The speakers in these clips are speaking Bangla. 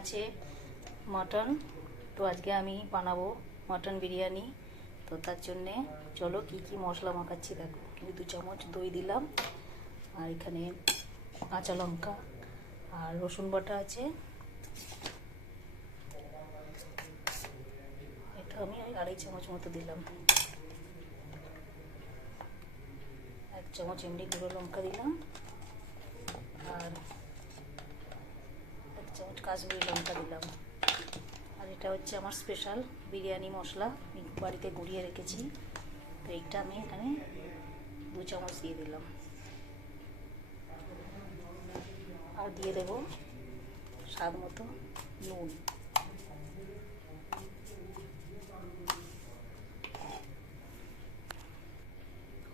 আছে মটন। তো আজকে আমি বানাবো মটন বিরিয়ানি। তো তার জন্যে চলো কি কি মশলা মাখাচ্ছি দেখো। 2 চামচ দই দিলাম, আর এখানে কাঁচা লঙ্কা আর রসুন বাটা আছে। এটা আমি 2.5 চামচ মতো দিলাম। 1 চামচ এমনি গুঁড়ো লঙ্কা দিলাম, আর 1 চামচ কাশ্মীরি লঙ্কা দিলাম। আর এটা হচ্ছে আমার স্পেশাল বিরিয়ানি মশলা, আমি বাড়িতে গুঁড়িয়ে রেখেছি। তো এইটা আমি এখানে 2 চামচ দিয়ে দিলাম, আর দিয়ে দেবো স্বাদ মতো নুন।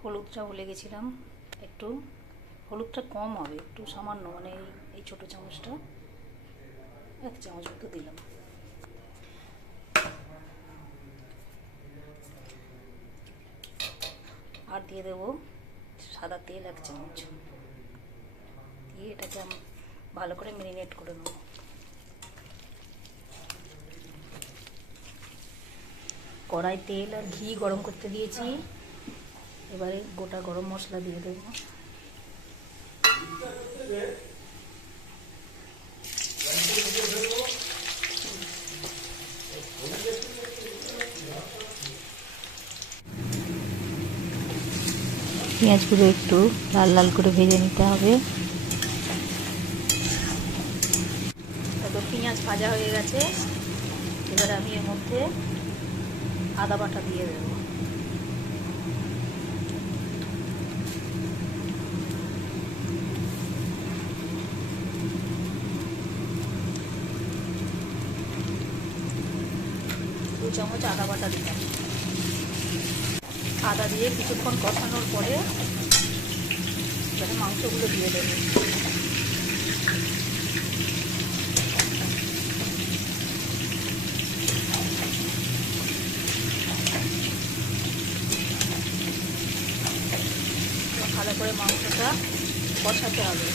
হলুদটা ভুলে গেছিলাম, একটু হলুদটা কম হবে, একটু সামান্য, মানে এই ছোটো চামচটা 1 চামচ মতো দিলাম। আর দিয়ে দেবো সাদা তেল 1 চামচ দিয়ে এটাকে আমি ভালো করে ম্যারিনেট করে নেব। কড়াই তেল আর ঘি গরম করতে দিয়েছি, এবারে গোটা গরম মশলা দিয়ে দেবো। পেঁয়াজগুলো একটু লাল লাল করে ভেজে নিতে হবে। তো পেঁয়াজ ভাজা হয়ে গেছে, এবারে আমি এর মধ্যে আদা বাটা দিয়ে দেবো। দু চামচ আদা বাটা দিলাম। আদা দিয়ে কিছুক্ষণ কষানোর পরে এবারে মাংসগুলো দিয়ে দেবো। ভালো করে মাংসটা কষাতে হবে।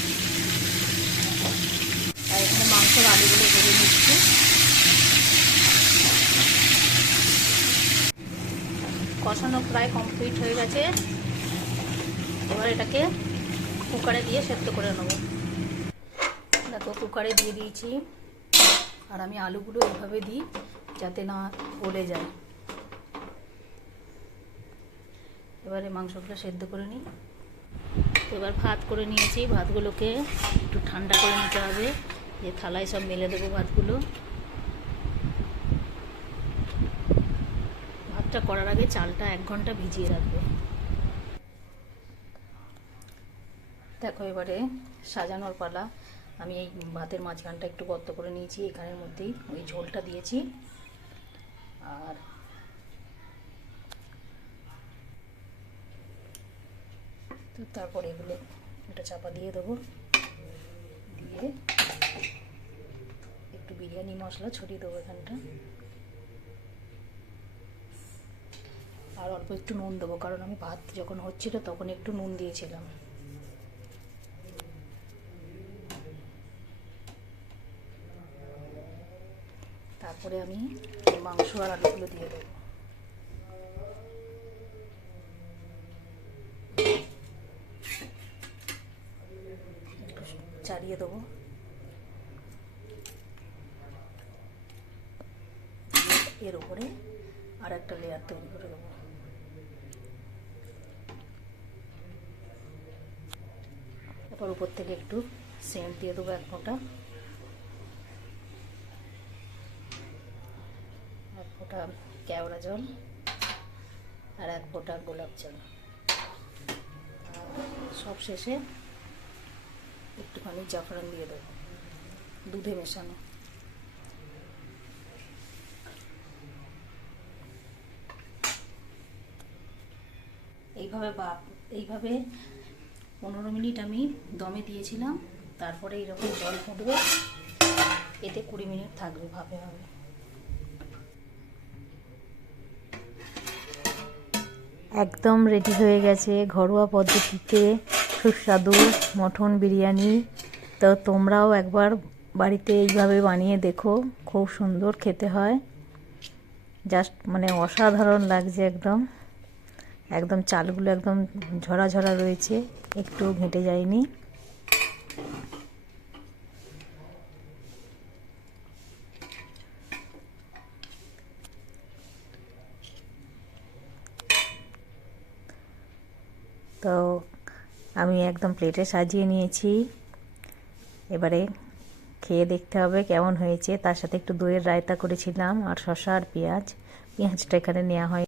আর এখানে মাংসের আলুগুলো ভেজে নিচ্ছি। কষানো প্রায় কমপ্লিট হয়ে গেছে, এবার এটাকে কুকারে দিয়ে সেদ্ধ করে নেব। দেখো কুকারে দিয়ে দিয়েছি, আর আমি আলুগুলো এইভাবে দিই যাতে না গলে যায়। এবারে মাংসগুলো সেদ্ধ করে নিই। এবার ভাত করে নিয়েছি, ভাতগুলোকে একটু ঠান্ডা করে নিতে হবে। যে থালায় সব মেলে দেবো ভাতগুলো। ভাতটা করার আগে চালটা 1 ঘন্টা ভিজিয়ে রাখবে। দেখো এবারে সাজানোর পালা। আমি এই ভাতের মাঝখানটা একটু গর্ত করে নিয়েছি, এখানের মধ্যেই ওই ঝোলটা দিয়েছি। আর তো তারপরে এগুলো এটা চাপা দিয়ে দেবো, দিয়ে একটু বিরিয়ানি মশলা ছড়িয়ে দেবো এখানটা। আর অল্প একটু নুন দেবো, কারণ আমি ভাত যখন হচ্ছিল তখন একটু নুন দিয়েছিলাম। তারপরে আমি মাংস আর আলুগুলো দিয়ে দেবো। একটু চালিয়ে দেবো, এর উপরে আর একটা লেয়ার তৈরি করে দেবো। এরপর উপর থেকে একটু সেন্ট দিয়ে দেবো 1 ফোঁটা, 1 ফোঁটা কেওড়া জল, আর 1 ফোঁটা গোলাপ জল। সব শেষে একটুখানি জাফরান দিয়ে দেবো, দুধে মেশানো। এইভাবে 15 মিনিট আমি দমে দিয়েছিলাম। তারপরে এইরকম জল ফুটবে, এতে 20 মিনিট থাকবে ভাপে ভাবে। একদম রেডি হয়ে গেছে ঘরোয়া পদ্ধতিতে সুস্বাদু মটন বিরিয়ানি। তো তোমরাও একবার বাড়িতে এইভাবে বানিয়ে দেখো, খুব সুন্দর খেতে হয়, জাস্ট মানে অসাধারণ লাগছে। একদম একদম চালগুলো একদম ঝরা ঝরা রয়েছে, একটু ঘেঁটে যায়নি। তো আমি একদম প্লেটে সাজিয়ে নিয়েছি। এবারে খেয়ে দেখতে হবে কেমন হয়েছে। তার সাথে একটু দইয়ের রায়তা করেছিলাম, আর শসা আর পেঁয়াজটা এখানে নেওয়া হয়।